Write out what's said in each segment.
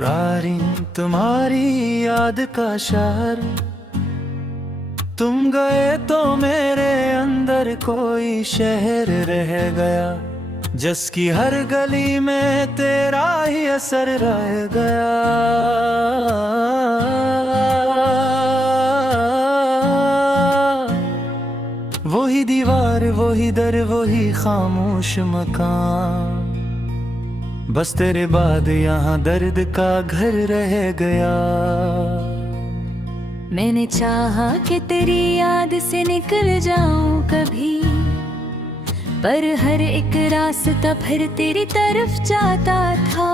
पुरानी तुम्हारी याद का शहर, तुम गए तो मेरे अंदर कोई शहर रह गया, जिसकी हर गली में तेरा ही असर रह गया। वही दीवार, वही दर, वही खामोश मकान, बस तेरे बाद यहाँ दर्द का घर रह गया। मैंने चाहा कि तेरी याद से निकल जाऊं कभी, पर हर एक रास्ता फिर तेरी तरफ जाता था।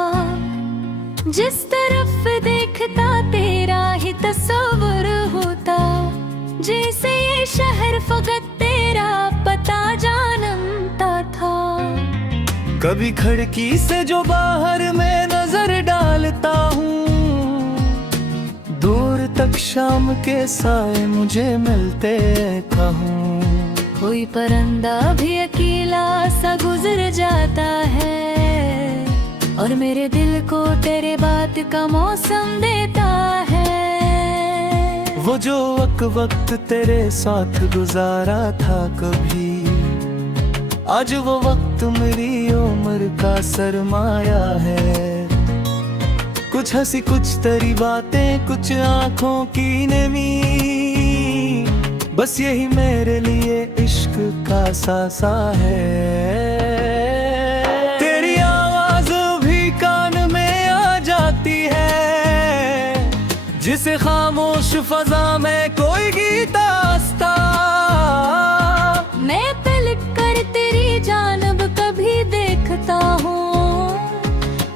जिस तरफ देखता तेरा ही तस्वीर होता, जैसे ये शहर फकत तेरा पता जानता था। कभी खिड़की से जो बाहर मैं नजर डालता हूँ, दूर तक शाम के साए मुझे मिलते कहूँ। कोई परिंदा भी अकेला सा गुजर जाता है, और मेरे दिल को तेरे बात का मौसम देता है। वो जो वक्त तेरे साथ गुजारा था कभी, आज वो वक्त मेरी उम्र का सरमाया है। कुछ हंसी, कुछ तेरी बातें, कुछ आंखों की नमी, बस यही मेरे लिए इश्क का सासा है। तेरी आवाज भी कान में आ जाती है, जिसे खामोश फजा में कोई गीत आस्ता। मैं पलट कर तेरी जानब कभी देखता हूँ,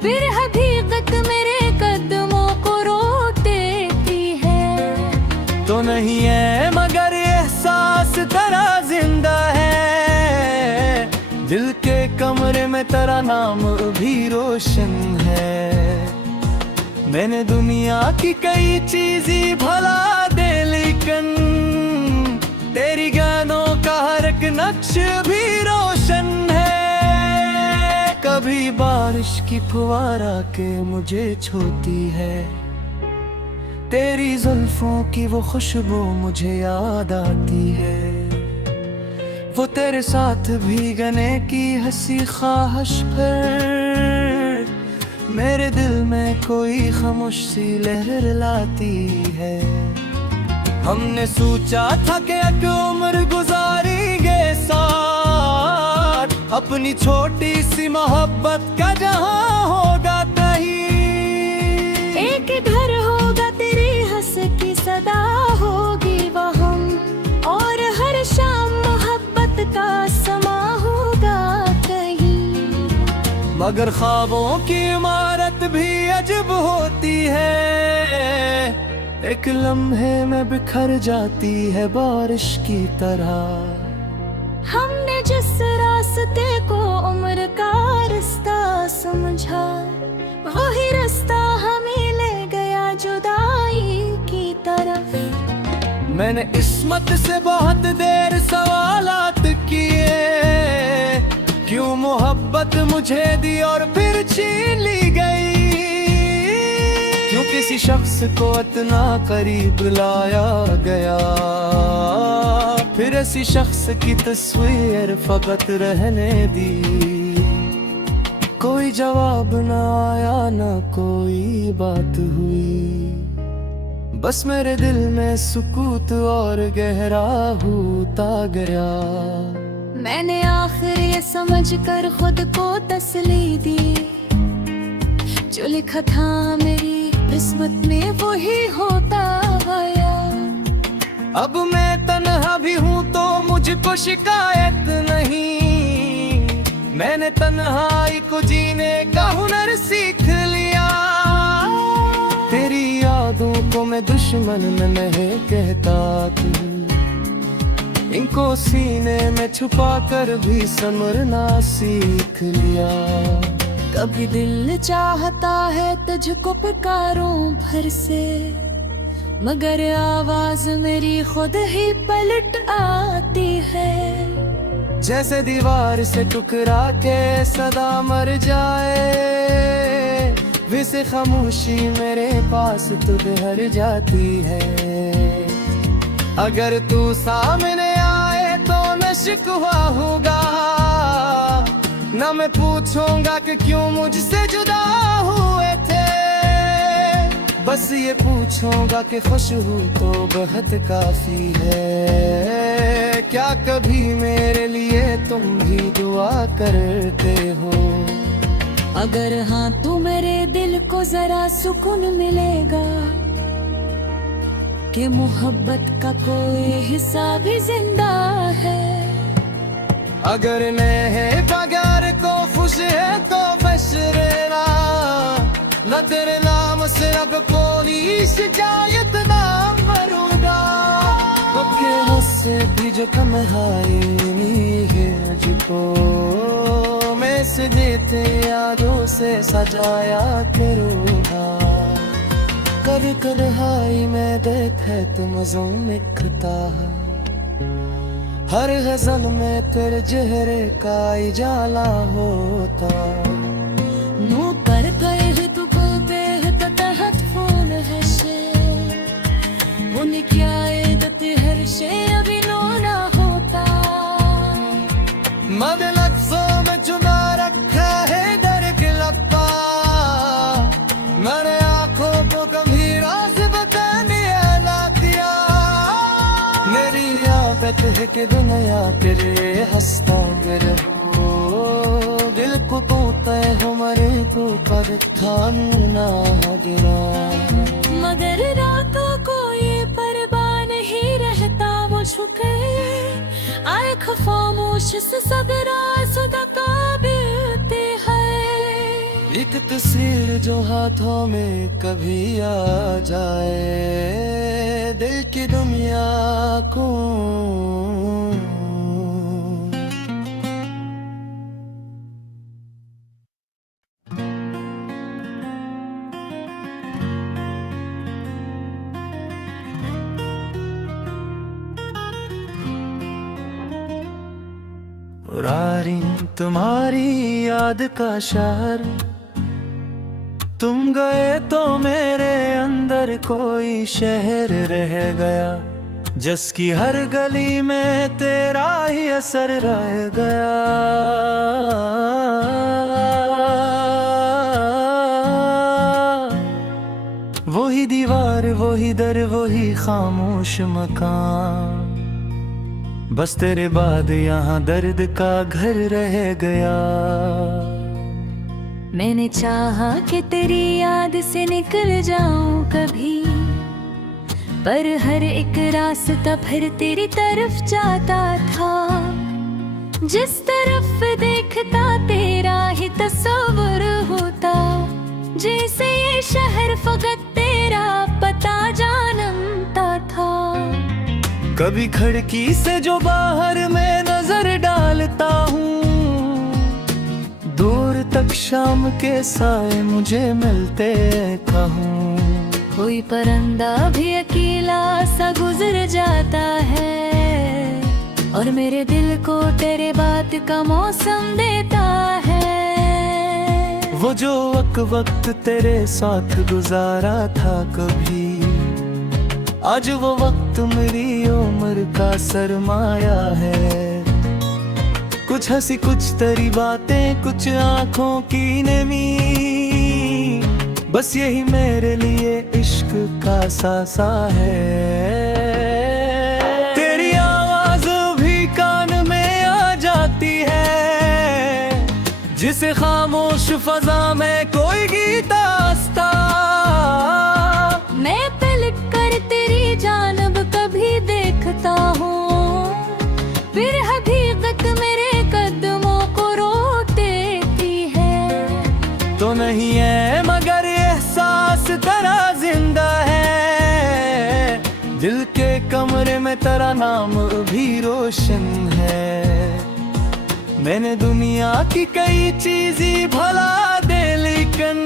फिर हकीकत मेरे कदमों को रोक देती है। तो नहीं है मगर एहसास तेरा जिंदा है, दिल के कमरे में तेरा नाम भी रोशन है। मैंने दुनिया की कई चीजें भला दे, लेकिन तेरी गानों का हर एक नक्श भी रोशन है। कभी बारिश की फुहारा के मुझे छूती है, तेरी जुल्फों की वो खुशबू मुझे याद आती है। वो तेरे साथ भीगने की हंसी ख्वाहिश पर मेरे दिल में कोई खामोश सी लहर लाती है। हमने सोचा था कि एक उम्र गुजारेंगे साथ, अपनी छोटी सी मोहब्बत का जहां होगा कहीं। एक घर होगा तेरी हंस की सदा होगी वहाँ, और हर शाम मोहब्बत का समा होगा कहीं। मगर ख्वाबों की इमारत भी अजब होती है, एक लम्हे में बिखर जाती है बारिश की तरह। हमने जिस रास्ते को उम्र का रास्ता समझा, वही रास्ता हमें ले गया जुदाई की तरफ। मैंने किस्मत से बहुत देर सवालात किए, क्यों मोहब्बत मुझे दी और फिर छीन ली गई। क्यों किसी शख्स को इतना करीब लाया गया, फिर ऐसी शख्स की तस्वीर फकत रहने दी। कोई जवाब न आया, न कोई बात हुई, बस मेरे दिल में सुकूत और गहरा होता गया। मैंने आखिर ये समझ कर खुद को तसल्ली दी, जो लिखा था मेरी किस्मत में वही होता आया। अब मैं तन्हा भी हूँ तो मुझको शिकायत नहीं, मैंने तन्हाई को जीने का हुनर सीख लिया। तेरी यादों को मैं दुश्मन में नहीं कहता तू, इनको सीने में छुपा कर भी समरना सीख लिया। कभी दिल चाहता है तुझको पुकारूं भर से, मगर आवाज मेरी खुद ही पलट आती है। जैसे दीवार से टकरा के सदा मर जाए, वैसे खामोशी मेरे पास तू हर जाती है। अगर तू सामने आए तो न शिकवा होगा, न मैं पूछूंगा कि क्यों मुझसे जुदा हुए थे। बस ये पूछूंगा कि खुश हूँ तो बहुत काफी है। क्या कभी मेरे लिए तुम भी दुआ करते हो? अगर हाँ तो मेरे दिल को जरा सुकून मिलेगा कि मोहब्बत का कोई हिस्सा भी जिंदा है। अगर नहीं बगैर को खुश है तो बशरेरा, न तेरे नाम से अब पुलिस शिकायत ना करूँगा। आपके मुझसे भी जो तन्हाई है जिसको मैं से देते यादों से सजाया करूँगा। कर कर हाई में देखे तो मज़ों लिखता है, हर गजल में तेरे चेहरे का इजाला होता। नू कर गए तू को पे तहत फूल है शे, उन्हें क्या इदत हर शे अभी नो ना होता। मद लफ्ज़ों में चुना रखा है दर के लपा, मैंने आँखों को कभी राज बताने ना दिया। मेरी आदत है कि दुनिया तेरे हंसता हो, दिल को तो तय हो मरे तो पर थाना गिरा। मगर रातों को ये परवाह नहीं रहता, वो झुके आए खामोश से सब राज दबाते हैं। एक तस्वीर जो हाथों में कभी आ जाए, दिल की दुनिया को रारी तुम्हारी याद का शहर, तुम गए तो मेरे अंदर कोई शहर रह गया। जिसकी हर गली में तेरा ही असर रह गया। वही दीवार वही दर वही खामोश मकान, बस तेरे बाद यहाँ दर्द का घर रह गया। मैंने चाहा कि तेरी याद से निकल जाऊं कभी, पर हर एक रास्ता फिर तेरी तरफ जाता था। जिस तरफ देखता तेरा ही तस्वर होता, जैसे ये शहर फकत तेरा पता जानता था। कभी खिड़की से जो बाहर मैं नजर डालता हूँ, दूर तक शाम के साए मुझे मिलते कहूँ। कोई परिंदा भी अकेला सा गुजर जाता है, और मेरे दिल को तेरे बात का मौसम देता है। वो जो वक्त तेरे साथ गुजारा था कभी, आज वो वक्त मेरी उम्र का सरमाया है। कुछ हंसी कुछ तेरी बातें कुछ आंखों की नमी, बस यही मेरे लिए इश्क का सासा है। तेरी आवाज भी कान में आ जाती है, जिसे खामोश फजा में कोई गीत आस्था। मैं पलट कर तेरी जानब कभी देखता हूँ, फिर हकीकत मेरे कदमों को रोक देती है। तो नहीं है मगर एहसास तेरा जिंदा है, दिल के कमरे में तेरा नाम भी रोशन है। मैंने दुनिया की कई चीजें भला दे, लेकिन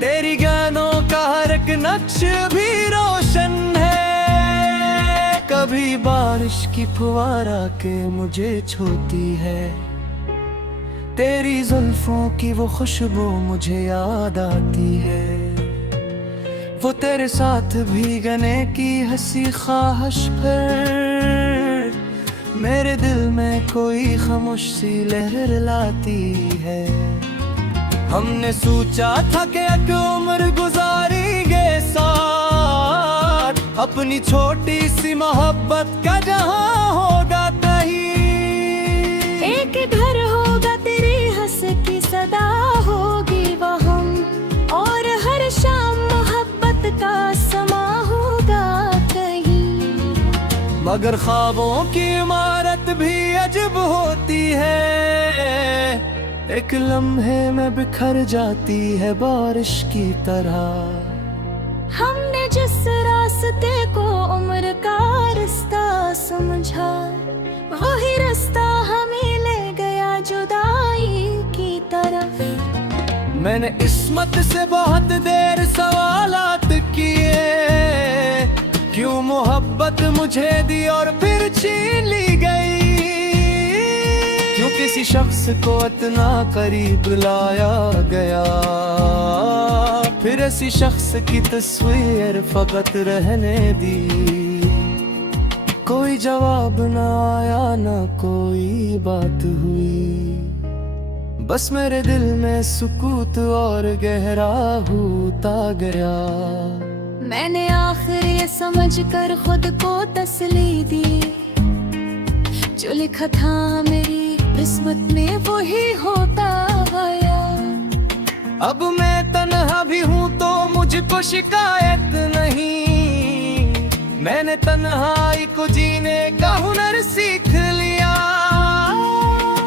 तेरी गानों का हर एक नक्श भी रोशन है। कभी बारिश की फुहारा के मुझे छूती है, तेरी जुल्फों की वो खुशबू मुझे याद आती है, वो तेरे साथ भीगने की हंसी ख्वाहिश पर मेरे दिल में कोई खामोश सी लहर लाती है। हमने सोचा था कि एक उम्र गुजारेंगे साथ, अपनी छोटी सी मोहब्बत का जहां होगा कहीं। एक घर होगा तेरी हंस की सदा होगी वहाँ, और हर शाम मोहब्बत का समा होगा कहीं। मगर ख्वाबों की इमारत भी अजब होती है, एक लम्हे में बिखर जाती है बारिश की तरह। हमने जिस रास्ते को उम्र का रास्ता समझा, वही रास्ता हमें ले गया जुदाई की तरफ। मैंने इस्मत से बहुत देर सवालात किए, क्यों मोहब्बत मुझे दी और फिर छीन ली गई। क्यों किसी शख्स को इतना करीब लाया गया, फिर ऐसी शख्स की तस्वीर फकत रहने दी। कोई जवाब ना आया, ना कोई बात हुई, बस मेरे दिल में सुकूत और गहरा होता गया। मैंने आखिर ये समझ कर खुद को तसल्ली दी, जो लिखा था मेरी किस्मत में वही होता आया। अब मैं तन्हा भी हूँ तो मुझको शिकायत नहीं, मैंने तन्हाई को जीने का हुनर सीख लिया।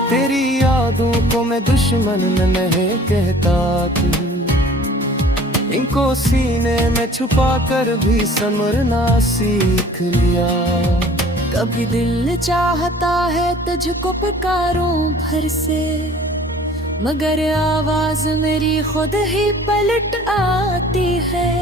तेरी यादों को मैं दुश्मन नहीं कहता थी, इनको सीने में छुपा कर भी समरना सीख लिया। कभी दिल चाहता है तुझको पुकारूं भर से, मगर आवाज मेरी खुद ही पलट आती है।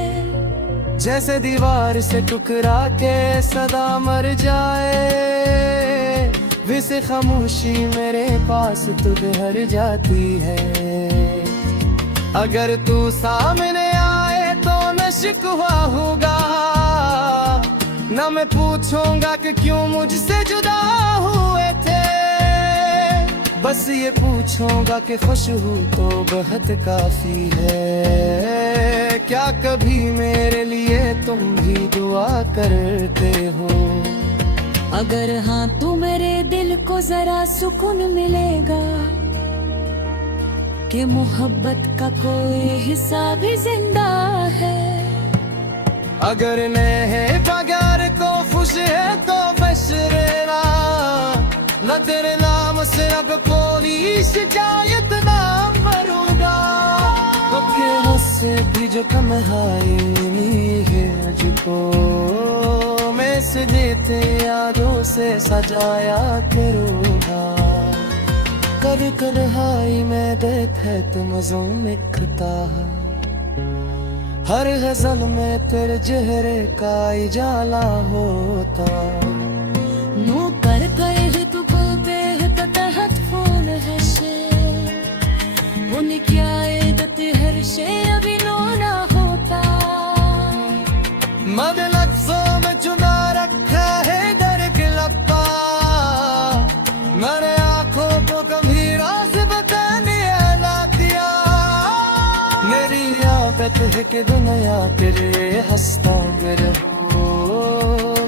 जैसे दीवार से टुकरा के सदा मर जाए, वैसे खामोशी मेरे पास तू ठहर जाती है। अगर तू सामने आए तो न शिकवा होगा, न मैं पूछूंगा कि क्यों मुझसे जुदा हुए थे। बस ये पूछूंगा कि खुश हूँ तो बहुत काफी है। क्या कभी मेरे लिए तुम भी दुआ करते हो? अगर हाँ तो मेरे दिल को जरा सुकून मिलेगा कि मोहब्बत का कोई हिस्सा भी जिंदा है। अगर नहीं बगैर तो खुश है तो बस रहना, न तेरे नाम से अब कोई शिकायत ना करूँगा। तो से भी जो तन्हाई है मुझको, मैं से देते यादों से सजाया करूँगा। कर कर हाई में देखे तुम जो निकलता है, हर गजल में तेरे चेहरे का इजाला होता। नू कर गए तू बोलते है तहत फूल है शे, उन्हें क्या इदत हर शे अभी नो ना होता। मद लफ्जों में चुना रखा है दर के लपा, मैंने आंखों को कभी राज बताने ना दिया। मेरी आदत है कि दुनिया तेरे हंसता मेरे हो,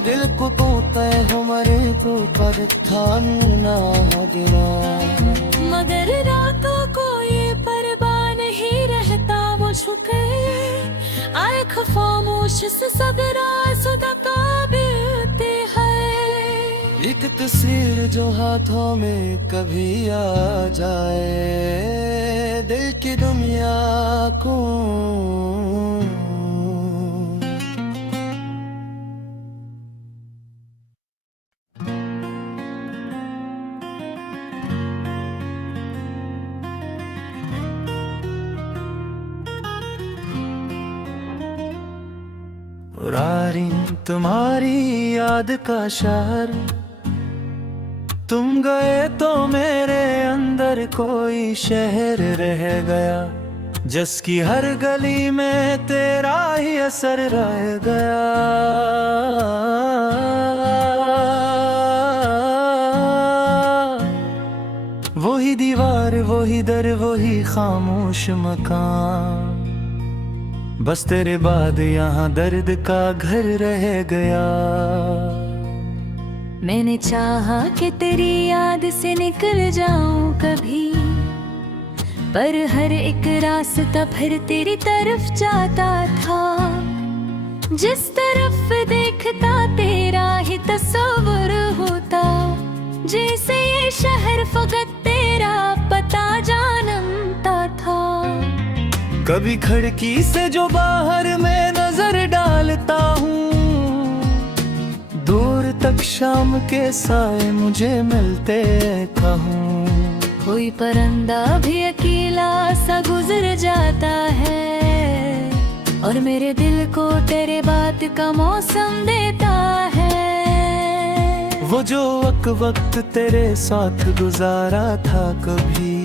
दिल को तोता है हमारे को पर खाना देना। मगर रातों को ये परवाह नहीं रहता, वो झुके आए खामोश से सब राज दबाते हैं। एक तस्वीर जो हाथों में कभी आ जाए, दिल की दुनिया को रारी तुम्हारी याद का शहर, तुम गए तो मेरे अंदर कोई शहर रह गया, जिसकी हर गली में तेरा ही असर रह गया। वही दीवार, वही दर, वही खामोश मकान, बस तेरे बाद यहाँ दर्द का घर रह गया। मैंने चाहा कि तेरी याद से निकल जाऊं कभी, पर हर एक रास्ता फिर तेरी तरफ जाता था। जिस तरफ देखता तेरा ही तस्वीर होता, जैसे ये शहर फकत तेरा पता जानता था। कभी खिड़की से जो बाहर मैं नजर डालता हूँ, दूर तक शाम के साए मुझे मिलते कहूँ। कोई परिंदा भी अकेला सा गुजर जाता है, और मेरे दिल को तेरे बात का मौसम देता है। वो जो वक्त तेरे साथ गुजारा था कभी,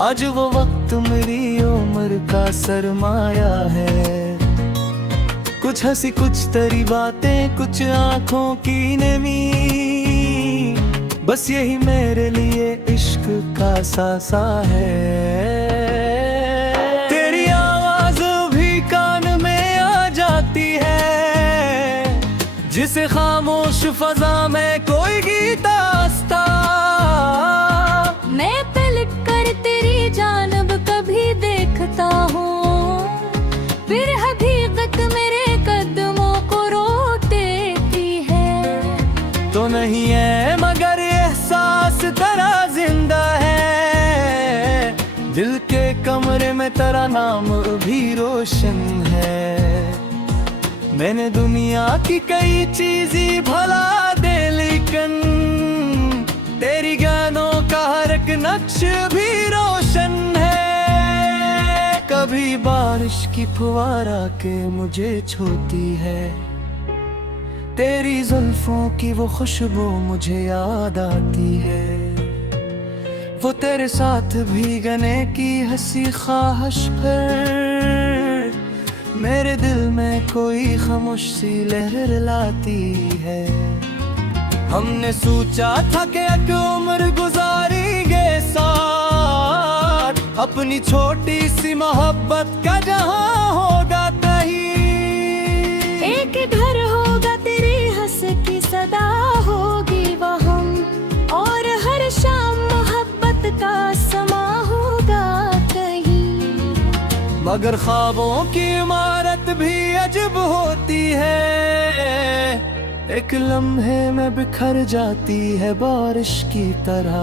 आज वो वक्त मेरी उम्र का सरमाया है। कुछ हंसी, कुछ तेरी बातें, कुछ आंखों की नमी, बस यही मेरे लिए इश्क का सासा है। तेरी आवाज भी कान में आ जाती है, जिसे खामोश फजा में कोई गीत आस्था। मैं पलट कर तेरी जानब कभी देखता हूँ, फिर हकीकत मेरे कदमों को रोक देती है। तो नहीं है मगर एहसास तेरा जिंदा है, दिल के कमरे में तेरा नाम भी रोशन है। मैंने दुनिया की कई चीजें भला दे, लेकिन तेरी गानों का हर एक नक्श भी रोशन है। कभी बारिश की फुवारा के मुझे छूती है, तेरी जुल्फों की वो खुशबू मुझे याद आती है। वो तेरे साथ भीगने की हंसी ख्वाहिश पर मेरे दिल में कोई खामोश सी लहर लाती है। हमने सोचा था कि एक उम्र गुजारेंगे साथ, अपनी छोटी सी मोहब्बत का जहां होगा कहीं। एक घर होगा तेरी हंस की सदा होगी वहाँ, और हर शाम मोहब्बत का समा होगा कहीं। मगर ख्वाबों की इमारत भी अजब होती है, एक लम्हे में बिखर जाती है बारिश की तरह।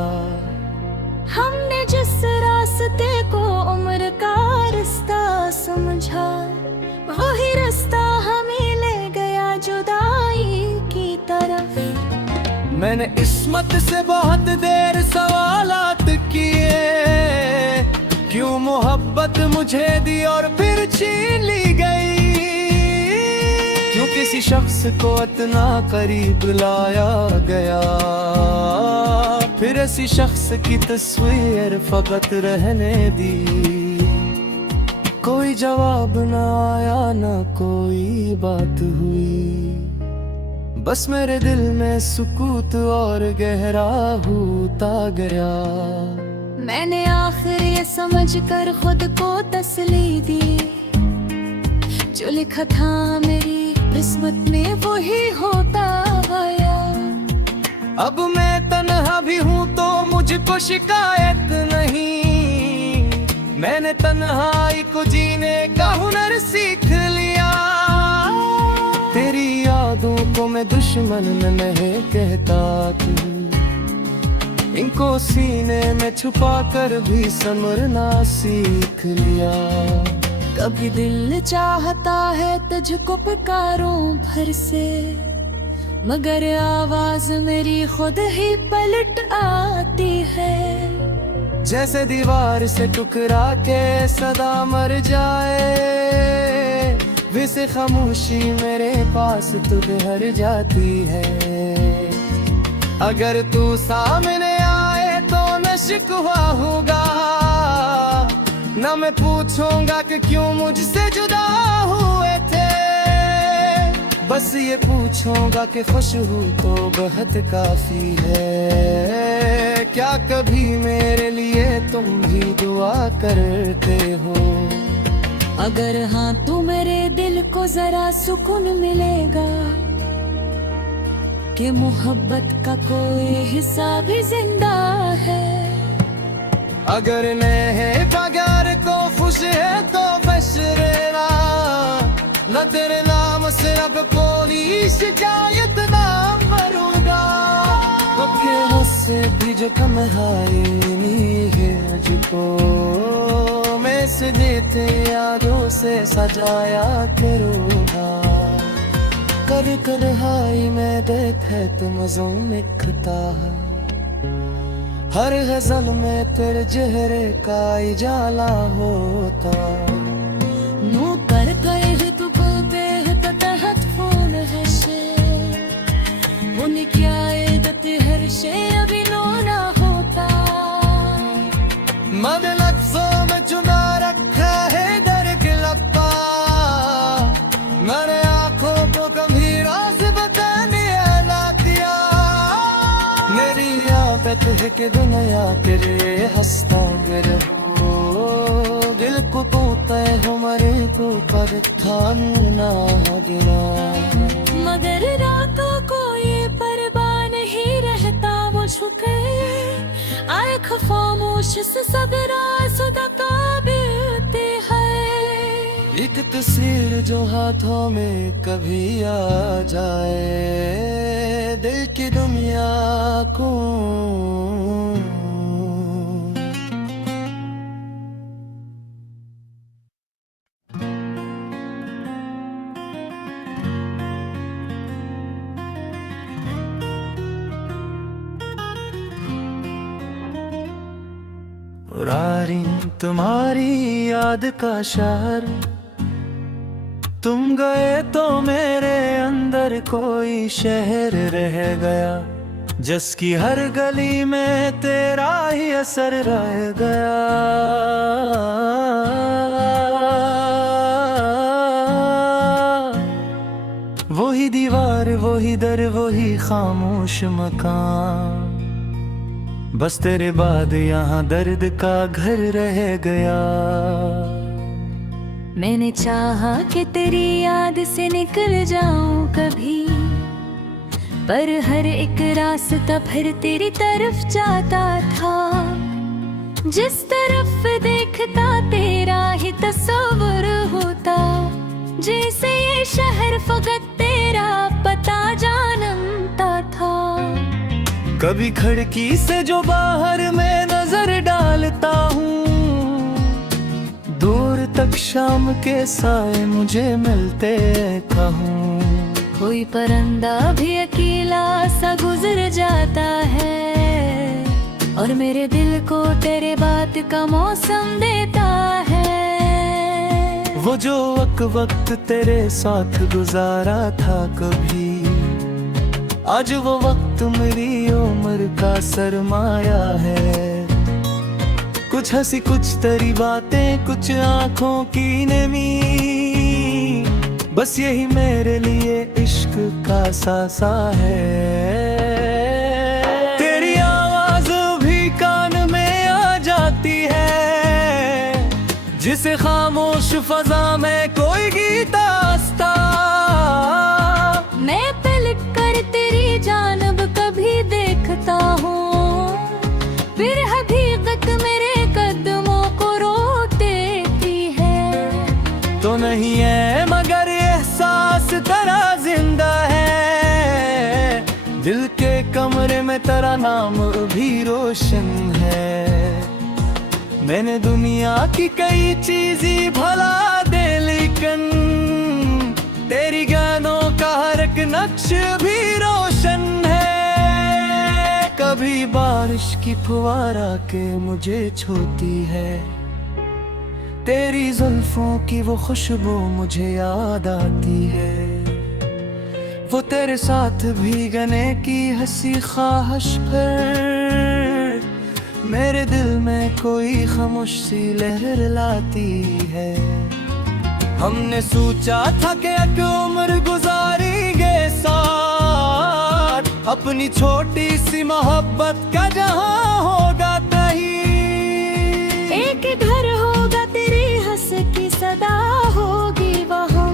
हमने जिस रास्ते को उम्र का रास्ता समझा, वही रास्ता हमें ले गया जुदाई की तरफ। मैंने इस्मत से बहुत देर सवालात किए, क्यों मोहब्बत मुझे दी और फिर छीन ली गई। क्यों किसी शख्स को इतना करीब लाया गया, फिर ऐसी शख्स की तस्वीर फकत रहने दी। कोई जवाब न आया, न कोई बात हुई, बस मेरे दिल में सुकूत और गहरा होता गया। मैंने आखिर ये समझ कर खुद को तसल्ली दी, जो लिखा था मेरी किस्मत में वही होता गया। अब मैं तन्हा भी हूँ तो मुझको शिकायत नहीं, मैंने तन्हाई को जीने का हुनर सीख लिया। तेरी यादों को मैं दुश्मन नहीं कहता तू, इनको सीने में छुपा कर भी समरना सीख लिया। कभी दिल चाहता है तुझको पुकारूं भर से, मगर आवाज मेरी खुद ही पलट आती है। जैसे दीवार से टुकरा के सदा मर जाए, वैसे खामोशी मेरे पास तू ठहर जाती है। अगर तू सामने आए तो न शिकवा होगा, न मैं पूछूंगा कि क्यों मुझसे जुदा हुए थे। बस ये पूछूंगा कि खुश हूँ तो बहुत काफी है। क्या कभी मेरे लिए तुम भी दुआ करते हो? अगर हाँ तो मेरे दिल को जरा सुकून मिलेगा कि मोहब्बत का कोई हिस्सा भी जिंदा है। अगर नहीं बगैर को खुश है तो बशरेरा, न तेरे नाम से अब पुलिस शिकायत ना मरूंगा। तो फिर उससे भी जो कम है मुझको, मैं से देते यादों से सजाया करूँगा। कर कर हाई में देखे तुम ज़ुम लिखता है, हर गजल में तेरे चेहरे का इजाला होता। नू कर गए तू को बेहद तहत फोन है शे, उन्हीं क्या इदत हर शे अभी नो ना होता। मन लफ्ज़ों में चुना रखा है दर के लपा, मैंने आंखों को कभी राज बताने ना दिया। मेरी आदत है कि दुनिया तेरे हंसता रहो, दिल को तो तय हो मरे को पर थाना गिरा। मगर रातों को ये परवाह नहीं रहता, वो झुके आए खामोश से सब राज़ ताबीते है। एक तस्वीर जो हाथों में कभी आ जाए, दिल की दुनिया को रारिन तुम्हारी याद का शहर, तुम गए तो मेरे अंदर कोई शहर रह गया, जिसकी हर गली में तेरा ही असर रह गया। वही दीवार वही दर वही खामोश मकान, बस तेरे बाद यहाँ दर्द का घर रह गया। मैंने चाहा कि तेरी याद से निकल जाऊं कभी, पर हर एक रास्ता फिर तेरी तरफ जाता था। जिस तरफ देखता तेरा ही तस्वर होता, जैसे ये शहर फकत तेरा पता जानता था। कभी खिड़की से जो बाहर मैं नजर डालता हूँ, दूर तक शाम के साए मुझे मिलते कहूँ। कोई परिंदा भी अकेला सा गुजर जाता है, और मेरे दिल को तेरे बात का मौसम देता है। वो जो वक्त तेरे साथ गुजारा था कभी, आज वो वक्त मेरी उम्र का सरमाया है। कुछ हंसी कुछ तेरी बातें कुछ आंखों की नमी, बस यही मेरे लिए इश्क का सासा है। तेरी आवाज भी कान में आ जाती है, जिसे खामोश फजा में कोई गीत आस्था। मैं पलट कर तेरी जानब कभी देखता हूँ, फिर हकीकत मेरे कदमों को रोक देती है। तो नहीं है मगर एहसास तेरा जिंदा है, दिल के कमरे में तेरा नाम भी रोशन है। मैंने दुनिया की कई चीजें भला दे, लेकिन तेरी गानों का हर एक नक्श भी रोशन है। कभी बारिश की फुवारा के मुझे छूती है, तेरी जुल्फों की वो खुशबू मुझे याद आती है। वो तेरे साथ भीगने की हंसी ख्वाहिश पर मेरे दिल में कोई खामोश सी लहर लाती है। हमने सोचा था कि एक उम्र गुजारेंगे साथ, अपनी छोटी सी मोहब्बत का जहां होगा कहीं। एक घर होगा तेरी हंसती सदा होगी वहाँ,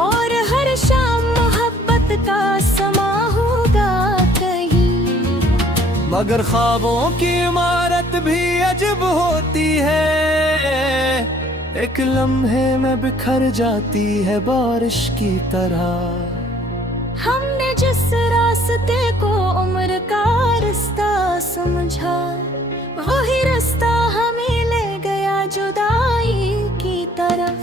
और हर शाम मोहब्बत का समा होगा कहीं। मगर ख्वाबों की इमारत भी अजब होती है, एक लम्हे में बिखर जाती है बारिश की तरह। हमने जिस रास्ते को उम्र का रास्ता समझा, वही रास्ता हमें ले गया जुदाई की तरफ।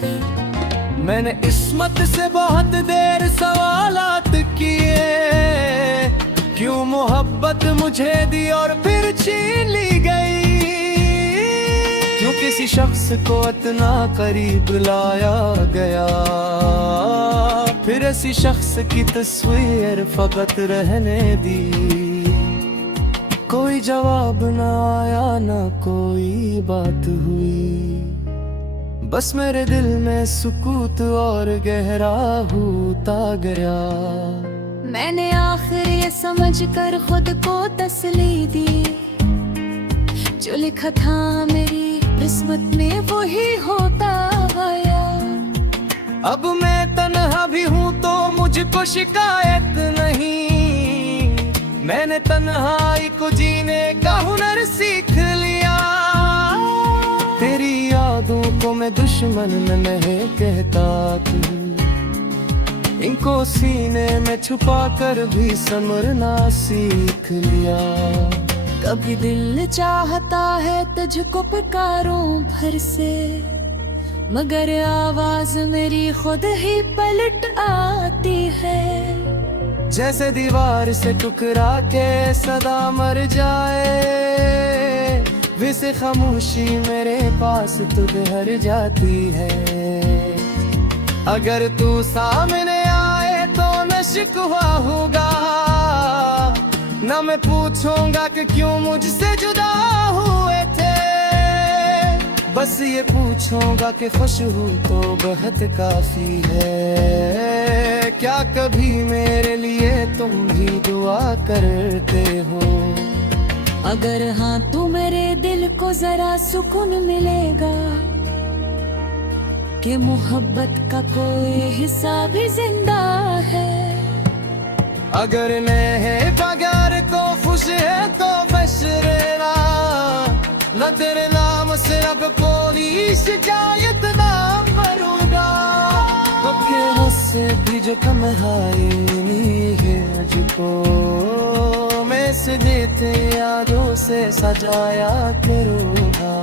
मैंने इस्मत से बहुत देर सवालात किए, क्यों मोहब्बत मुझे दी और फिर छीन ली गई। क्यों किसी शख्स को इतना करीब लाया गया, फिर ऐसी शख्स की तस्वीर फकत रहने दी। कोई जवाब न आया, न कोई बात हुई, बस मेरे दिल में सुकूत और गहरा होता गया। मैंने आखिर ये समझ कर खुद को तसल्ली दी, जो लिखा था मेरी किस्मत में वही होता गया। अब मैं तन्हा भी हूँ तो मुझको शिकायत नहीं, मैंने तन्हाई को जीने का हुनर सीख लिया। तेरी यादों को मैं दुश्मन नहीं कहता तू, इनको सीने में छुपा कर भी समरना सीख लिया। कभी दिल चाहता है तुझको पुकारूं भर से, मगर आवाज मेरी खुद ही पलट आती है। जैसे दीवार से टुकरा के सदा मर जाए, वैसे खामोशी मेरे पास तू ठहर जाती है। अगर तू सामने आए तो न शिकवा होगा, न मैं पूछूंगा कि क्यों मुझसे जुदा हुए थे। बस ये पूछूंगा कि खुश हूँ तो बहुत काफी है। क्या कभी मेरे लिए तुम भी दुआ करते हो? अगर हाँ तो मेरे दिल को जरा सुकून मिलेगा कि मोहब्बत का कोई हिस्सा भी जिंदा है। अगर नहीं बगैर को खुश है तो बशरेरा, न तेरे नाम से अब कोई शिकायत ना करूँगा। कभी मुझसे भी जो कम है मुझको, मैं से देते यादों से सजाया करूँगा।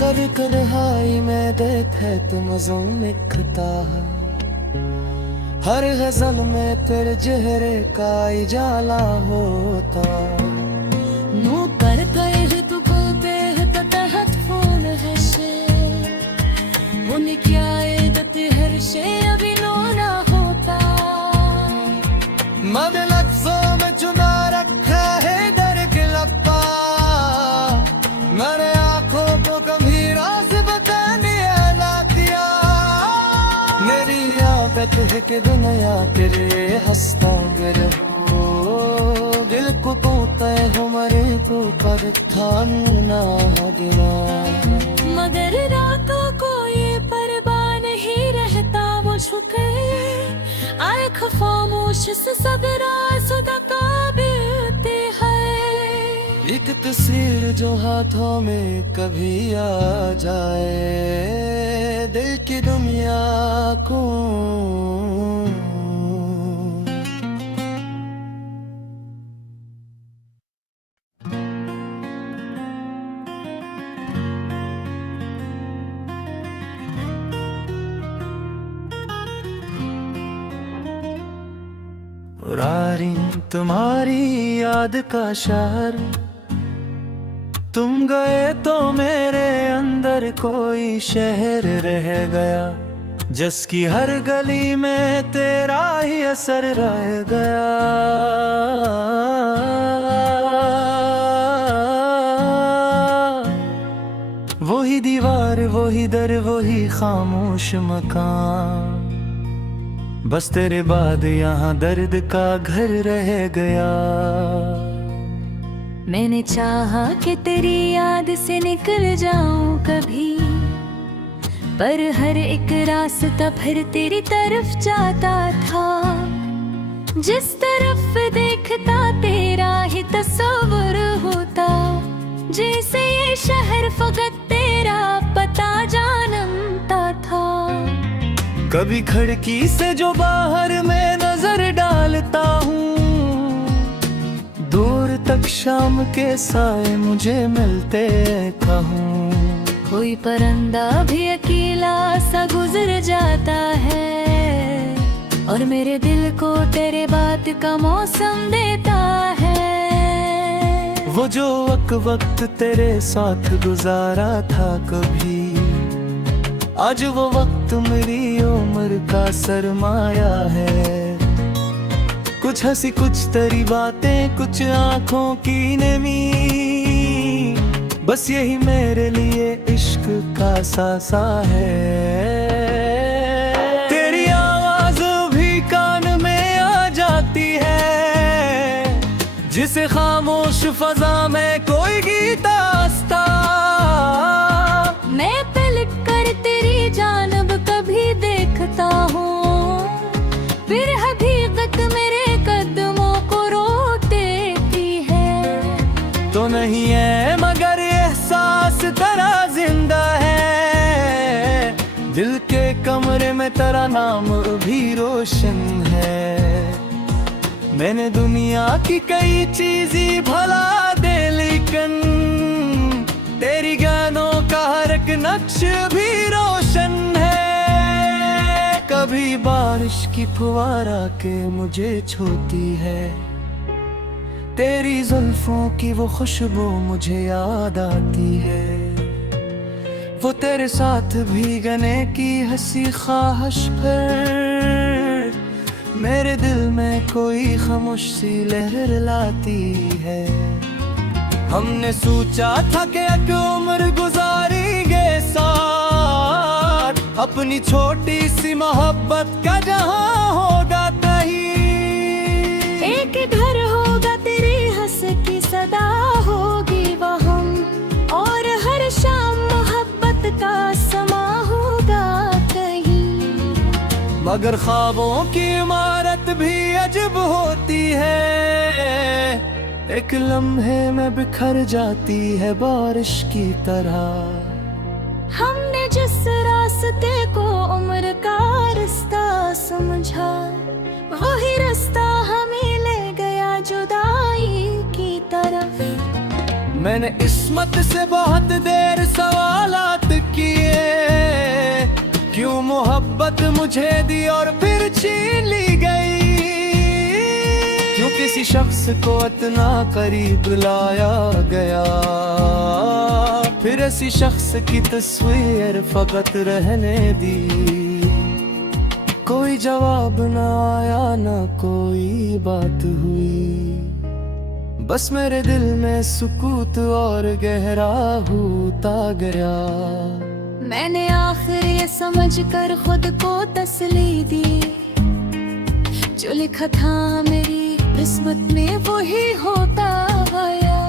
कर कर हाई में देखे तुम ज़ुम लिखता, हर गजल में तेरे चेहरे का इजाला होता। नू कर गए तू को बेहद तहत फूल है शे, उन्हें क्या इदत हर शे अभी नो ना होता। मद लफ्ज़ों में चुना रखा है दर के लपा, मैंने आँखों को कभी राज बताने ना दिया। मेरी आदत है कि दुनिया तेरे हंसता गर हो, दिल को तोता हो मरे को पर खाना गया। मगर रातों को ये परवाह नहीं रहता, वो झुके आए खामोश से सब राज दबाते हैं। एक तस्वीर जो हाथों में कभी आ जाए, दिल की दुनिया को रारी तुम्हारी याद का शहर, तुम गए तो मेरे अंदर कोई शहर रह गया। जिसकी हर गली में तेरा ही असर रह गया। वही दीवार, वही दर, वही खामोश मकान, बस तेरे बाद यहाँ दर्द का घर रह गया। मैंने चाहा कि तेरी याद से निकल जाऊं कभी, पर हर एक रास्ता फिर तेरी तरफ जाता था। जिस तरफ देखता तेरा ही तस्वर होता, जैसे ये शहर फकत तेरा पता जानता था। कभी खिड़की से जो बाहर मैं नजर डालता हूँ, दूर तक शाम के साए मुझे मिलते कहूँ। कोई परिंदा भी अकेला सा गुजर जाता है, और मेरे दिल को तेरे बात का मौसम देता है। वो जो वक्त तेरे साथ गुजारा था कभी, आज वो वक्त मेरी उम्र का सरमाया है। कुछ हंसी, कुछ तेरी बातें, कुछ आंखों की नमी, बस यही मेरे लिए इश्क का सासा है। तेरी आवाज भी कान में आ जाती है, जिसे खामोश फजा में कोई गीत आस्था। मैं पलट कर तेरी जानब कभी देखता हूँ, फिर हकीकत मेरे कदमों को रोक देती है। तो नहीं है मगर एहसास तेरा जिंदा है, दिल के कमरे में तेरा नाम भी रोशन है। मैंने दुनिया की कई चीजें भला दे, लेकिन तेरी गानों का हर एक नक्श भी रोशन है। कभी बारिश की फुहारा के मुझे छूती है, तेरी जुल्फों की वो खुशबू मुझे याद आती है। वो तेरे साथ भीगने की हंसी ख्वाहिश पर मेरे दिल में कोई खामोश सी लहर लाती है। हमने सोचा था कि एक उम्र गुजारेंगे साथ, अपनी छोटी सी मोहब्बत का जहां होगा कहीं। एक घर होगा तेरी हंस की सदा होगी वहाँ, और हर शाम मोहब्बत का समा होगा कहीं। मगर ख्वाबों की इमारत भी अजब होती है, एक लम्हे में बिखर जाती है बारिश की तरह। हमने जिस रास्ते को उम्र का रास्ता समझा, वही रास्ता हमें ले गया जुदाई की तरफ। मैंने किस्मत से बहुत देर सवालात किए, क्यों मोहब्बत मुझे दी और फिर छीन ली गई। क्यों किसी शख्स को इतना करीब लाया गया, फिर ऐसी शख्स की तस्वीर फकत रहने दी। कोई जवाब न आया, न कोई बात हुई, बस मेरे दिल में सुकूत और गहरा होता गया। मैंने आखिर ये समझ कर खुद को तसल्ली दी, जो लिखा था मेरी किस्मत में वही होता गया।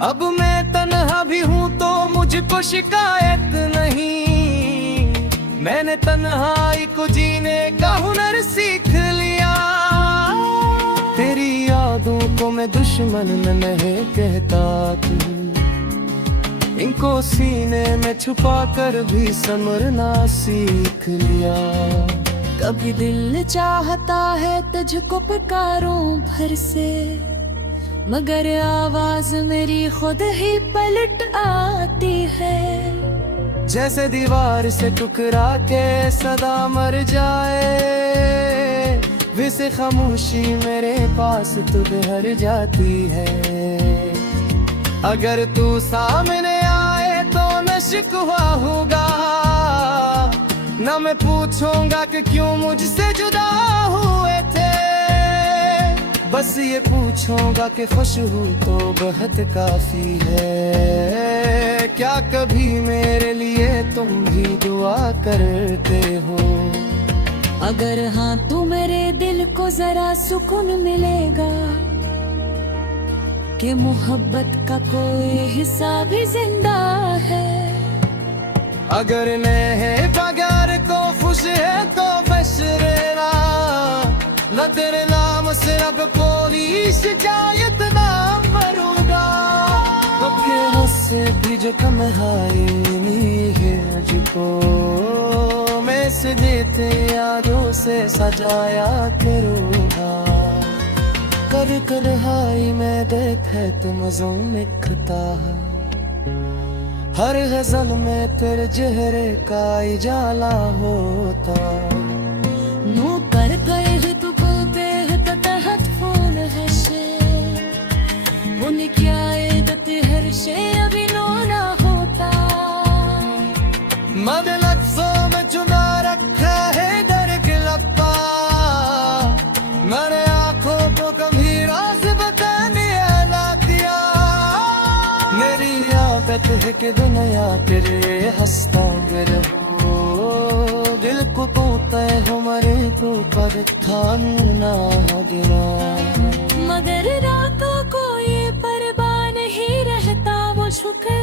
अब मैं तन्हा भी हूँ तो मुझको शिकायत नहीं, मैंने तन्हाई को जीने का हुनर सीख लिया। तेरी यादों को मैं दुश्मन नहीं कहता तू, इनको सीने में छुपा कर भी समरना सीख लिया। कभी दिल चाहता है तुझको पुकारूं भर से, मगर आवाज मेरी खुद ही पलट आती है। जैसे दीवार से टुकरा के सदा मर जाए, वैसे खामोशी मेरे पास तू ठहर जाती है। अगर तू सामने आए तो न शिकवा होगा, ना मैं पूछूंगा कि क्यों मुझसे जुदा हुए थे, बस ये पूछूंगा कि खुश हूँ तो बहुत काफी है। क्या कभी मेरे लिए तुम भी दुआ करते हो? अगर हाँ तो मेरे दिल को जरा सुकून मिलेगा कि मोहब्बत का कोई हिस्सा भी जिंदा है। अगर नहीं बगैर तो खुश है तो बशरेरा, न तेरे नाम से अब कोई शिकायत ना मरूंगा। तो फिर उससे भी जो कम है मुझको, मैं से देते यादों से सजाया करूँगा। कर कर हाई मैं देखे तुम मज़ों लिखता है, हर गजल में तेरे चेहरे का इजाला होता। नू कर गए तू को बेहद तहत फूल है शे, उन्हें क्या इदत हर शे अभी नो ना होता। मन लफ्ज़ों में चुना रखा है डर के लपा, मैंने आँखों को कभी राज बताने ना दिया। मेरी आदत है कि दुनिया तेरे हंसता फिर हो, दिल को तो तय हो मरे तो पर थाना गिरा। मगर रातों को ये परवाह नहीं रहता, वो झुके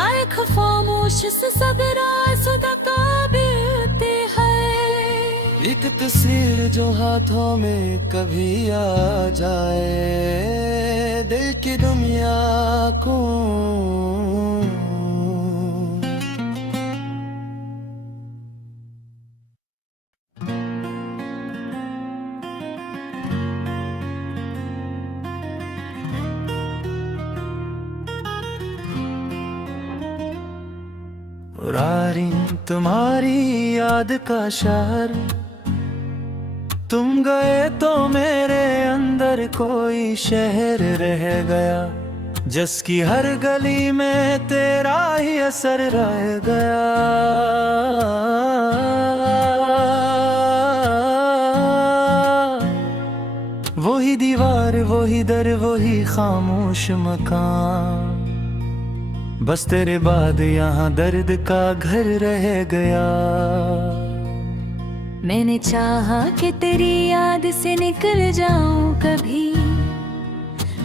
आए खामोश से सब राज दबाते हैं। एक तस्वीर जो हाथों में कभी आ जाए, दिल की दुनिया को पुरानी तुम्हारी याद का शहर, तुम गए तो मेरे अंदर कोई शहर रह गया, जिसकी हर गली में तेरा ही असर रह गया। वही दीवार वही दर वही खामोश मकान, बस तेरे बाद यहाँ दर्द का घर रह गया। मैंने चाहा कि तेरी याद से निकल जाऊं कभी,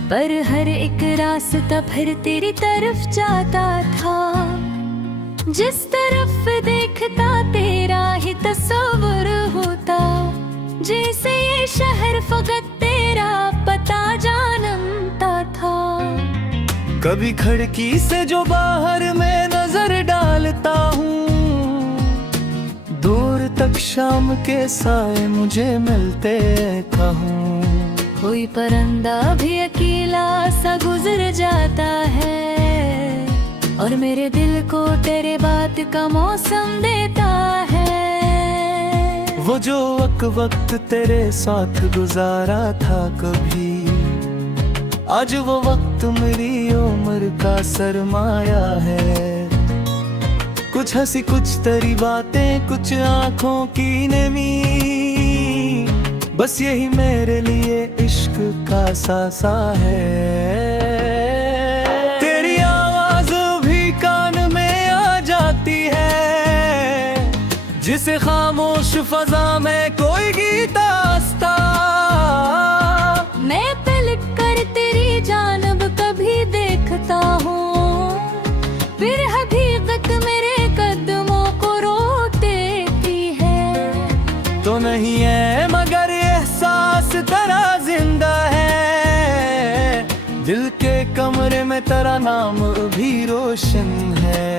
पर हर एक रास्ता फिर तेरी तरफ जाता था। जिस तरफ देखता तेरा ही तस्वर होता, जैसे ये शहर फकत तेरा पता जानता था। कभी खिड़की से जो बाहर मैं नजर डालता हूँ, दूर तक शाम के साए मुझे मिलते कहूँ। कोई परिंदा भी अकेला सा गुजर जाता है, और मेरे दिल को तेरे बात का मौसम देता है। वो जो वक्त तेरे साथ गुजारा था कभी, आज वो वक्त मेरी उम्र का सरमाया है। कुछ हंसी कुछ तेरी बातें कुछ आंखों की नमी, बस यही मेरे लिए इश्क का सासा है। तेरी आवाज भी कान में आ जाती है, जिसे खामोश फजा में कोई गीत आस्ता। मैं पलट कर तेरी जानब कभी देखता हूँ, फिर हकीकत मेरे कदमों को रोक देती है। तो नहीं है मगर एहसास तेरा जिंदा है, दिल के कमरे में तेरा नाम भी रोशन है।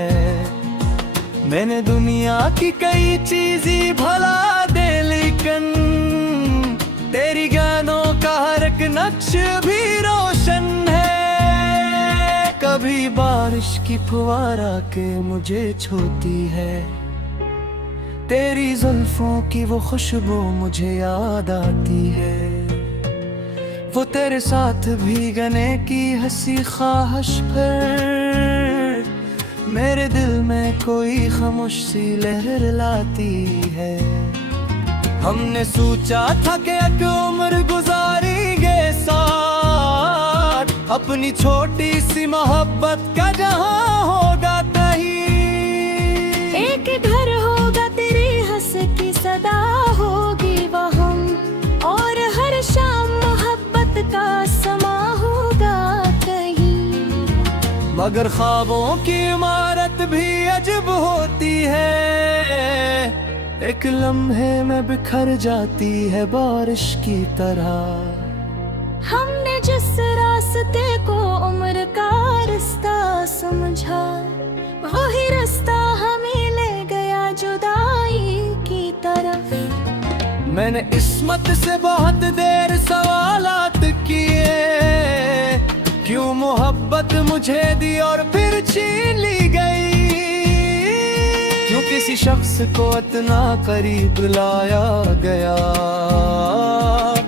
मैंने दुनिया की कई चीजें भला दे, लेकिन तेरी गानों का हर एक नक्श भी रोशन है। कभी बारिश की फुहारा के मुझे छूती है, तेरी जुल्फों की वो खुशबू मुझे याद आती है। वो तेरे साथ भीगने की हंसी ख्वाहिश पर मेरे दिल में कोई खामोश सी लहर लाती है। हमने सोचा था कि एक उम्र गुजारेंगे साथ, अपनी छोटी सी मोहब्बत का जहां होगा कहीं। एक घर होगा तेरे हंस की सदा होगी वहाँ, और हर शाम मोहब्बत का समा होगा कहीं। मगर ख्वाबों की इमारत भी अजब होती है, एक लम्हे में बिखर जाती है बारिश की तरह। हमने जिस रास्ते को उम्र का रास्ता समझा, वही रास्ता हमें ले गया जुदाई की तरफ। मैंने इस्मत से बहुत देर सवालात किए, क्यों मोहब्बत मुझे दी और फिर छीन ली गई। क्यों किसी शख्स को इतना करीब लाया गया,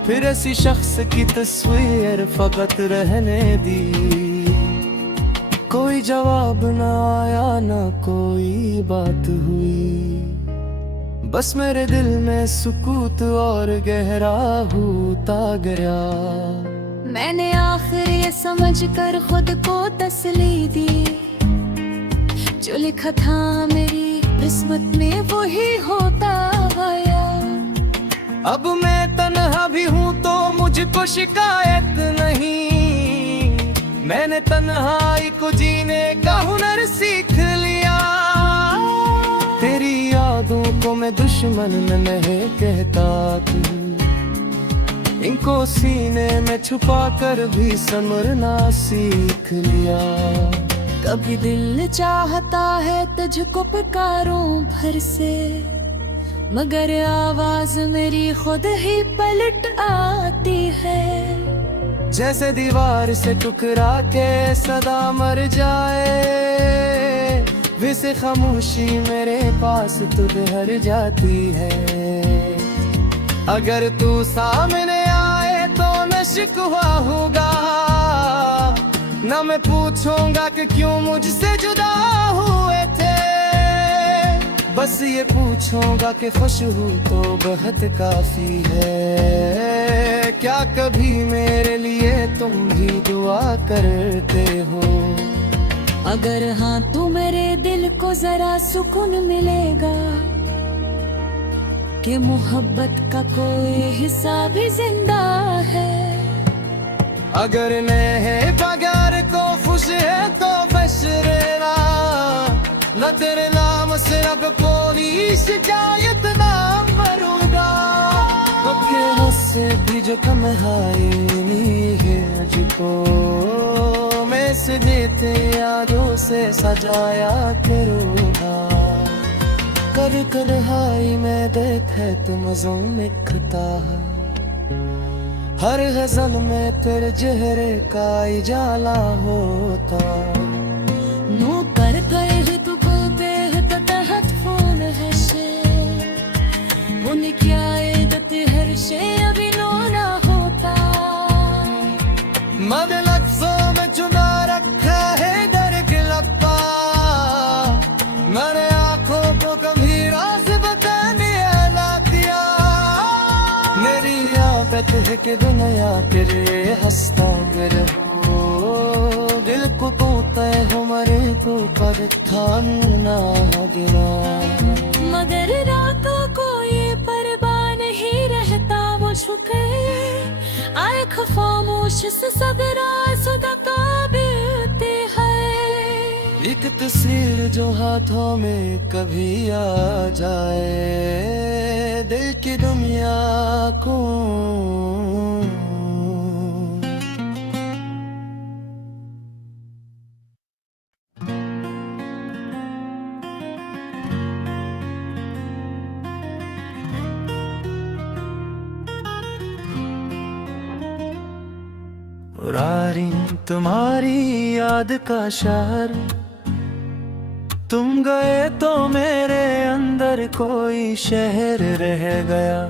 फिर ऐसी शख्स की तस्वीर फकत रहने दी। कोई जवाब न आया न कोई बात हुई, बस मेरे दिल में सुकूत और गहरा होता गया। मैंने आखिर ये समझ कर खुद को तसली दी, जो लिखा था मेरी किस्मत में वही होता गया। अब मैं तन्हा भी हूँ तो मुझको शिकायत नहीं, मैंने तन्हाई को जीने का हुनर सीख लिया। तेरी यादों को मैं दुश्मन नहीं कहता तू, इनको सीने में छुपा कर भी समरना सीख लिया। कभी दिल चाहता है तुझको पुकारूं भर से, मगर आवाज मेरी खुद ही पलट आती है। जैसे दीवार से टकरा के सदा मर जाए, वैसे खामोशी मेरे पास तू ठहर जाती है। अगर तू सामने आए तो न शिकवा होगा, न मैं पूछूंगा कि क्यों मुझसे जुदा हुए थे। बस ये पूछूंगा कि खुश हूँ तो बहुत काफी है। क्या कभी मेरे लिए तुम भी दुआ करते हो? अगर हाँ तो मेरे दिल को जरा सुकून मिलेगा कि मोहब्बत का कोई हिस्सा भी जिंदा है। अगर नहीं बगैर को खुश है तो बशरेरा, न तेरे नाम से अब कोई शिकायत ना करूँगा। तो से भी जो कम है मुझको, मैं से देते यादों से सजाया करूँगा। कर कर हाई में देखे तो मज़ों लिखता है, हर गजल में तेरे चेहरे का इजाला होता। नू कर गए तू बोलते है तो तहत फोन है शे, उन्हें क्या इदत हर शे अभी नो ना होता। मन लफ्ज़ों में चुना रखा है दर के लपा, मैंने आँखों को कभी राज बताने ना दिया। मेरी आदत है कि दुनिया तेरे हंसता हो, दिल को तोता है हमारे को पर थाना गिरा। मगर रातों को ये परवाह नहीं रहता वो झुके, आए खामोश से सदरा सदा काबिलते है। एक तस्वीर जो हाथों में कभी आ जाए, दिल की दुनिया को रारी तुम्हारी याद का शहर, तुम गए तो मेरे अंदर कोई शहर रह गया,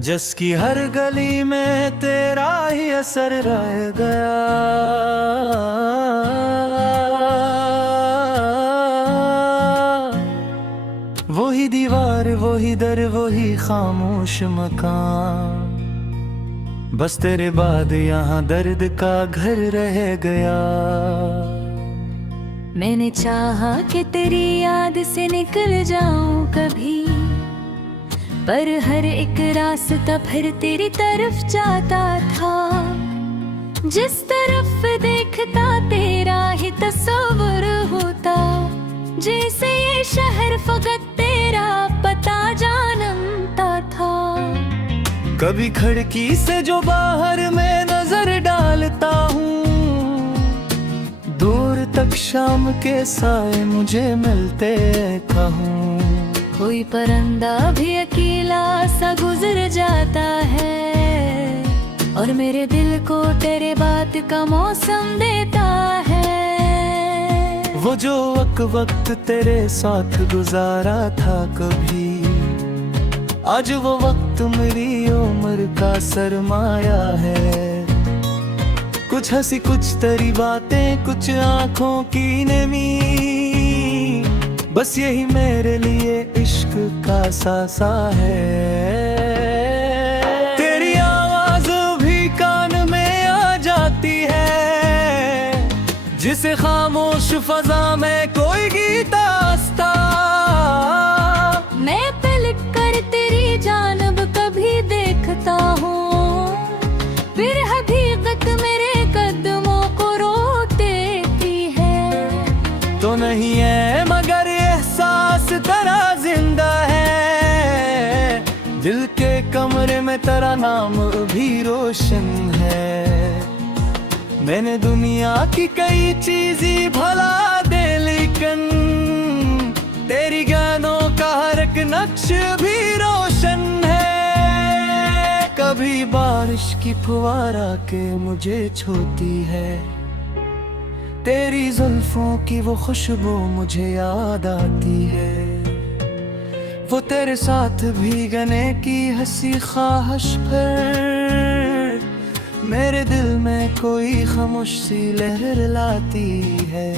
जिसकी हर गली में तेरा ही असर रह गया। वही दर वही खामोश मकान, बस तेरे बाद यहाँ दर्द का घर रह गया। मैंने चाहा कि तेरी याद से निकल जाऊं कभी, पर हर एक रास्ता फिर तेरी तरफ जाता था। जिस तरफ देखता तेरा ही तस्वर होता, जैसे ये शहर फकत तेरा पता जानता था। कभी खिड़की से जो बाहर मैं नजर डालता हूँ, दूर तक शाम के साए मुझे मिलते कहूँ। कोई परिंदा भी अकेला सा गुजर जाता है, और मेरे दिल को तेरे बात का मौसम देता है। वो जो वक्त तेरे साथ गुजारा था कभी, आज वो वक्त मेरी उम्र का सरमाया है। कुछ हंसी कुछ तेरी बातें, कुछ आंखों की नमी, बस यही मेरे लिए इश्क का सासा है। तेरी आवाज भी कान में आ जाती है, जिसे खामोश फजा में कोई गीत आस्था। मैं पलट कर तेरी जानब कभी देखता हूँ, फिर हकीकत मेरे कदमों को रोक देती है। तो नहीं है मगर एहसास तेरा जिंदा है, दिल के कमरे में तेरा नाम भी रोशन है। मैंने दुनिया की कई चीजें भला दे, लेकिन तेरी गानों का हर एक नक्श भी रोशन है। कभी बारिश की फुहारा के मुझे छूती है, तेरी जुल्फों की वो खुशबू मुझे याद आती है। वो तेरे साथ भीगने की हंसी ख्वाहिश पर मेरे दिल में कोई खामोश सी लहर लाती है।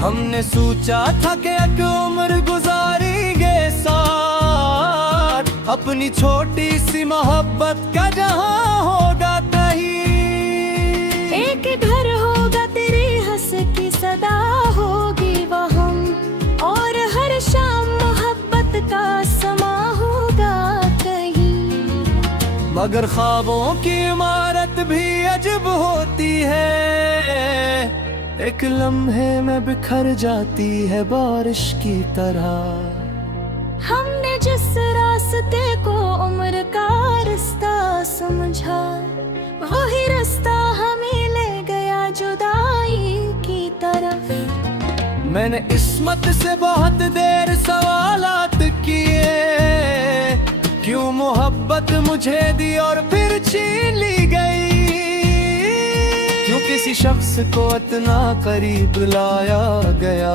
हमने सोचा था कि एक उम्र गुजारेंगे साथ, अपनी छोटी सी मोहब्बत का जहां होगा कहीं। एक घर होगा तेरी हंस की सदा होगी वहाँ, और हर शाम मोहब्बत का समा होगा कहीं। मगर ख्वाबों की इमारत भी अजब होती है, एक लम्हे में बिखर जाती है बारिश की तरह। हमने जिस रास्ते को उम्र का रास्ता समझा, वही रास्ता हमें ले गया जुदाई की तरफ। मैंने इस्मत से बहुत देर सवालात किए, क्यों मोहब्बत मुझे दी और फिर छीन ली गई। क्यों किसी शख्स को इतना करीब लाया गया,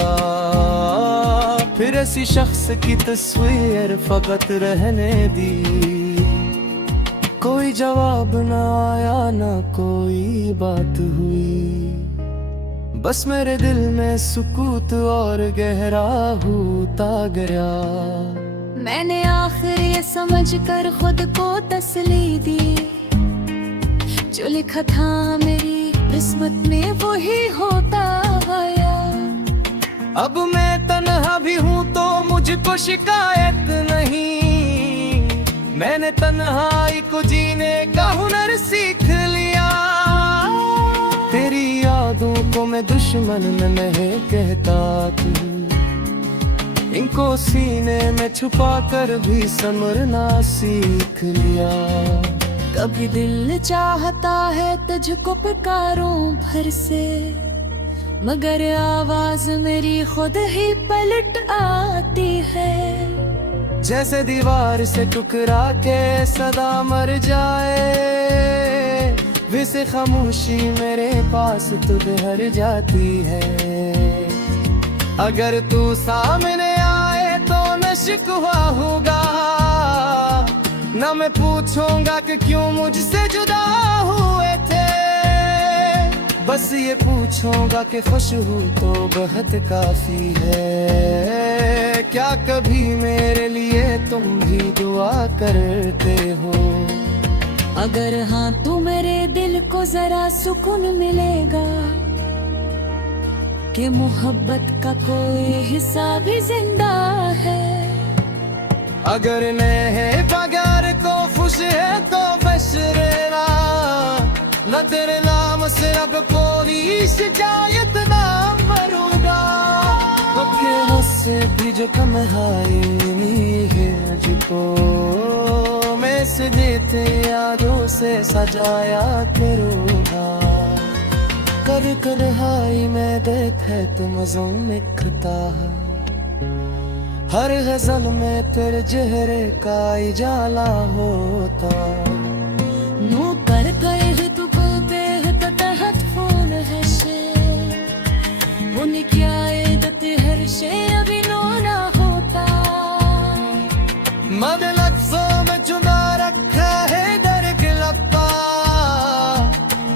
फिर ऐसी शख्स की तस्वीर फकत रहने दी। कोई जवाब न आया न कोई बात हुई, बस मेरे दिल में सुकूत और गहरा होता गया। मैंने आखिर ये समझ कर खुद को तसली दी, जो लिखा था मेरी किस्मत में वही होता आया। अब मैं तन्हा भी हूँ तो मुझको शिकायत नहीं, मैंने तन्हाई को जीने का हुनर सीख लिया। तेरी यादों को मैं दुश्मन नहीं कहता तू, इनको सीने में छुपा कर भी समरना सीख लिया। कभी दिल चाहता है तुझको पुकारूं भर से, मगर आवाज मेरी खुद ही पलट आती है। जैसे दीवार से टुकरा के सदा मर जाए, वैसे खामोशी मेरे पास तुझ हर जाती है। अगर तू सामने आए तो न शिकवा होगा, न मैं पूछूंगा कि क्यों मुझसे जुदा हुए थे। बस ये पूछूंगा कि खुश हूँ तो बहुत काफी है। क्या कभी मेरे लिए तुम भी दुआ करते हो? अगर हाँ तो मेरे दिल को जरा सुकून मिलेगा कि मोहब्बत का कोई हिस्सा भी जिंदा है। अगर नहीं बगैर को खुश है तो बस रहना, न तेरे नाम से अब कोई शिकायत ना मरूंगा। तो से भी जो तन्हाई है मुझको मैं से देते यादों से सजाया करूँगा। कर कर हाई में देखे तुम लिखता है, हर गजल में तेरे चेहरे का इजाला होता। नू कर गए तू बोलते है तहत फोन है शे उन्हीं क्या दते हर शे अभी नो ना होता। मन लफ्जों में चुना रखा है दर्द लपा,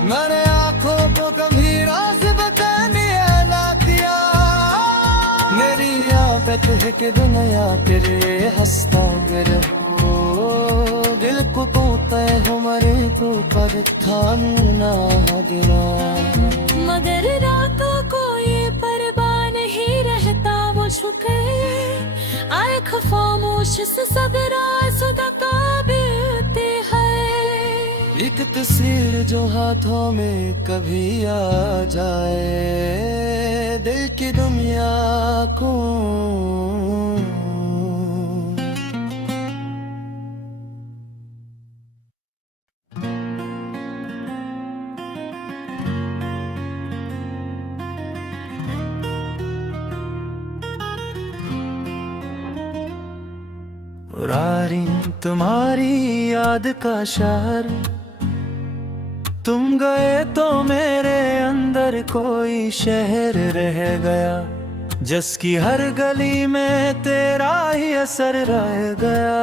मैंने आंखों को कभी राज बताने ना दिया। मेरी आदत है कि दुनिया तेरे हंसता रहो, दिल को तू तय हमारे तो पर खाना गिरा। मगर रातों को ये परवाह नहीं रहता वो झुके आए खामोश से सब राज दबाते हैं। एक तस्वीर जो हाथों में कभी आ जाए दिल की दुनिया को। रारी तुम्हारी याद का शहर, तुम गए तो मेरे अंदर कोई शहर रह गया, जिसकी हर गली में तेरा ही असर रह गया।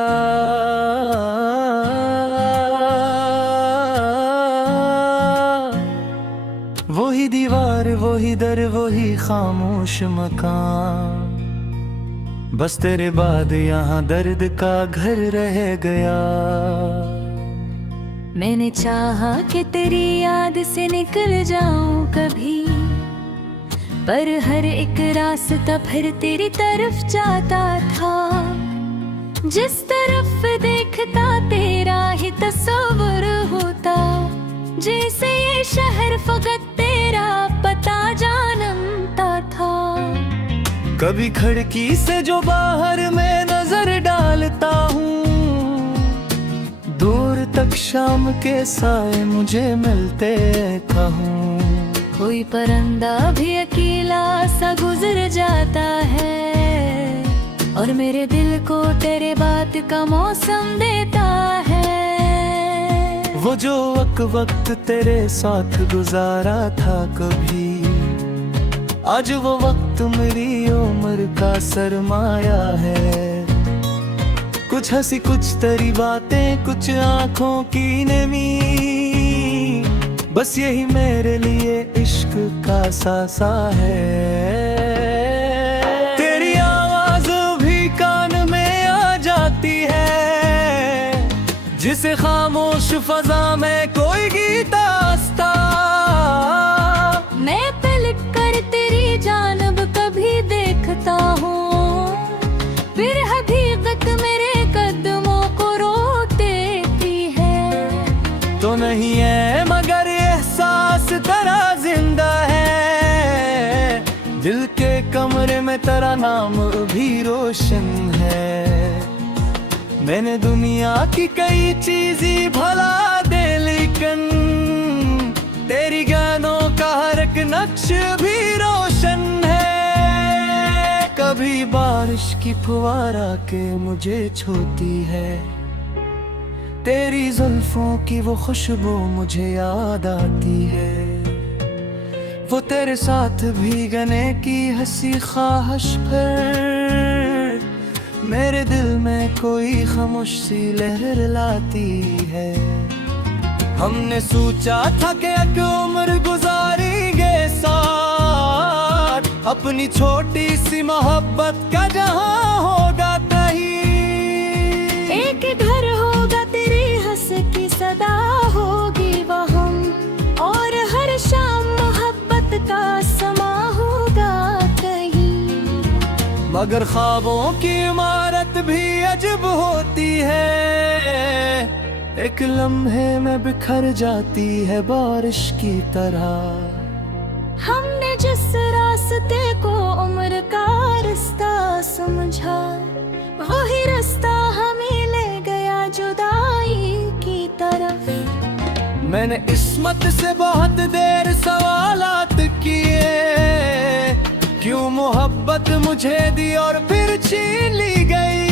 वही दीवार वही दर वही खामोश मकान, बस तेरे बाद यहाँ दर्द का घर रह गया। मैंने चाहा कि तेरी याद से निकल जाऊं कभी, पर हर एक रास्ता फिर तेरी तरफ जाता था। जिस तरफ देखता तेरा ही तस्वर होता, जैसे ये शहर फकत तेरा पता जानता था। कभी खिड़की से जो बाहर मैं नजर डालता हूँ, दूर तक शाम के साए मुझे मिलते कहूँ। कोई परिंदा भी अकेला सा गुजर जाता है, और मेरे दिल को तेरे बात का मौसम देता है। वो जो वक्त तेरे साथ गुजारा था कभी, आज वो वक्त मेरी उम्र का सरमाया है। कुछ हंसी कुछ तेरी बातें कुछ आंखों की नमी, बस यही मेरे लिए इश्क का सासा है। तेरी आवाज भी कान में आ जाती है, जिसे खामोश फजा में कोई गीत आस्था। मैं पलट कर तेरी जानब कभी देखता हूँ, फिर हकीकत मेरे कदमों को रोक देती है। तो नहीं है मगर एहसास तेरा जिंदा है, दिल के कमरे में तेरा नाम भी रोशन है। मैंने दुनिया की कई चीजें भला दे, लेकिन तेरी गानों का हर एक नक्श भी रोशन है। कभी बारिश की फुवारा के मुझे छूती है, तेरी जुल्फों की वो खुशबू मुझे याद आती है। वो तेरे साथ भीगने की हंसी ख्वाहिश पर मेरे दिल में कोई खामोश सी लहर लाती है। हमने सोचा था कि एक उम्र गुजारेंगे साथ, अपनी छोटी सी मोहब्बत का जहां होगा कहीं। एक घर होगा तेरी हंस की सदा होगी वहाँ, और हर शाम मोहब्बत का समा होगा कहीं। मगर ख्वाबों की इमारत भी अजब होती है, एक लम्हे में बिखर जाती है बारिश की तरह। हमने जिस रास्ते को उम्र का रास्ता समझा, वही रास्ता हमें ले गया जुदाई की तरफ। मैंने किस्मत से बहुत देर सवालात किए, क्यों मोहब्बत मुझे दी और फिर छीन ली गई।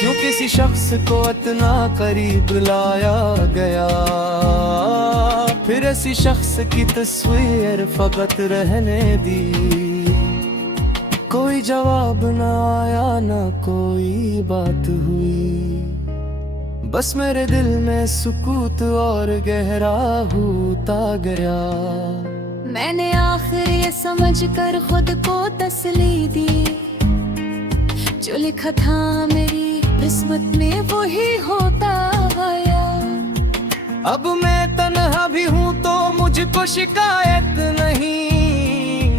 क्यों किसी शख्स को इतना करीब लाया गया, फिर ऐसी शख्स की तस्वीर फकत रहने दी। कोई जवाब न आया, न कोई बात हुई, बस मेरे दिल में सुकूत और गहरा होता गया। मैंने आखिर ये समझ कर खुद को तसल्ली दी, जो लिखा था मेरी किस्मत में वही होता गया। अब मैं तन्हा भी हूँ तो मुझको शिकायत नहीं,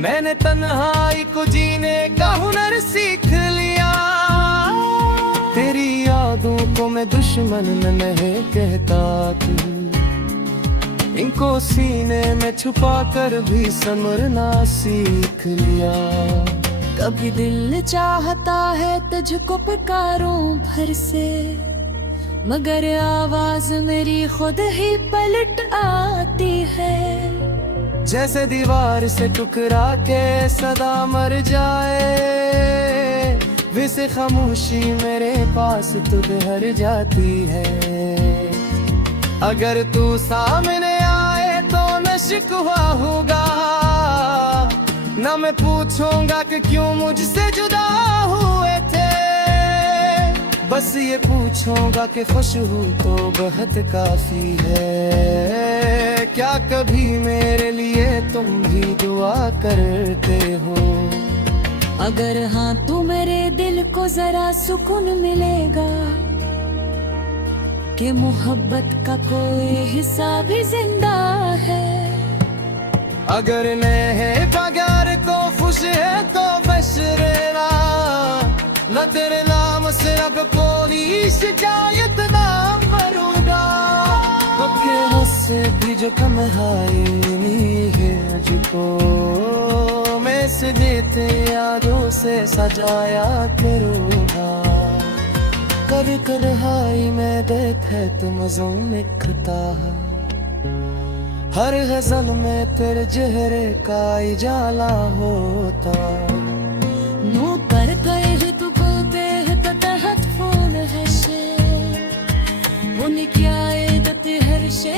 मैंने तन्हाई को जीने का हुनर सीख लिया। तेरी यादों को मैं दुश्मन नहीं कहता तू, इनको सीने में छुपा कर भी समरना सीख लिया। कभी दिल चाहता है तुझको पुकारूं भर से, मगर आवाज मेरी खुद ही पलट आती है। जैसे दीवार से टुकरा के सदा मर जाए, वैसे खामोशी मेरे पास तू ठहर जाती है। अगर तू सामने आए तो न शिकवा होगा, न मैं पूछूंगा कि क्यों मुझसे जुदा हुए थे। बस ये पूछूंगा कि खुश हूँ तो बहुत काफी है। क्या कभी मेरे लिए तुम भी दुआ करते हो? अगर हाँ तो मेरे दिल को जरा सुकून मिलेगा कि मोहब्बत का कोई हिस्सा भी जिंदा है। अगर नहीं बगैर को खुश है तो बशरेरा, न तेरे नाम से अब कोई शिकायत ना मरूंगा। तो से भी जो कमहाई है मुझको, मैं से देते यादों से सजाया करूँगा। कर कर हाई में देखे तुम ज़ुम लिखता है, हर गजल में तेरे चेहरे का इजाला होता। नू पर गए तू बोलते है तहत फूल है शे, उन्हीं क्या दत हर शे